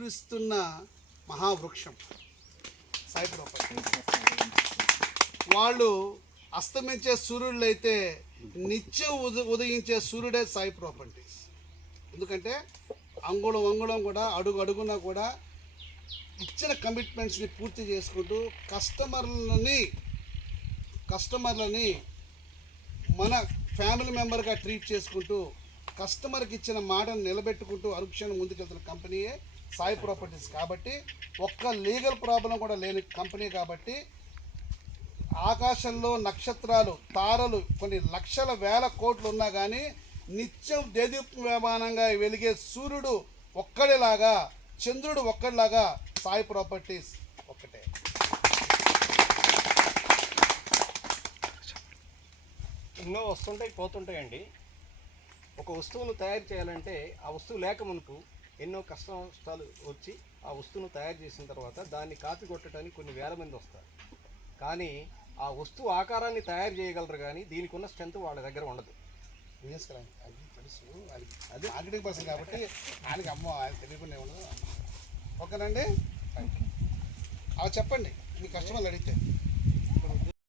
కురిస్తున్న మహావృక్షం సాయి ప్రాపర్టీస్. వాళ్ళు అస్తమించే సూర్యుడు అయితే నిత్యం ఉదయించే సూర్యుడే సాయి ప్రాపర్టీస్. ఎందుకంటే అంగుళం అంగుళం కూడా అడుగు అడుగున కూడా ఇచ్చిన కమిట్మెంట్స్ని పూర్తి చేసుకుంటూ కస్టమర్లని మన ఫ్యామిలీ మెంబర్గా ట్రీట్ చేసుకుంటూ కస్టమర్కి ఇచ్చిన మాటను నిలబెట్టుకుంటూ అనుక్షణం ముందుకెళ్తున్న కంపెనీయే సాయి ప్రాపర్టీస్. కాబట్టి ఒక్క లీగల్ ప్రాబ్లం కూడా లేని కంపెనీ. కాబట్టి ఆకాశంలో నక్షత్రాలు తారలు కొన్ని లక్షల వేల కోట్లు ఉన్నా కానీ నిత్యం దేదీప్యమానంగా వెలిగే సూర్యుడు ఒక్కడిలాగా, చంద్రుడు ఒక్కడిలాగా సాయి ప్రాపర్టీస్ ఒక్కటే. ఎన్నో వస్తుంటాయి పోతుంటాయండి. ఒక వస్తువును తయారు చేయాలంటే ఆ వస్తువు లేక మునుపు ఎన్నో కష్టాలు వచ్చి ఆ వస్తువును తయారు చేసిన తర్వాత దాన్ని కాపీ కొట్టడానికి కొన్ని వేల మంది వస్తారు. కానీ ఆ వస్తువు ఆకారాన్ని తయారు చేయగలరు, కానీ దీనికి ఉన్న స్ట్రెంత్ వాళ్ళ దగ్గర ఉండదు. అది తెలుసు, అది మార్కెటింగ్ పర్సన్ కాబట్టి ఆయనకి ఆయన తెలియకుండా ఉండదు. ఓకేనండి, అవి చెప్పండి మీ కస్టమర్లు అడిగితే.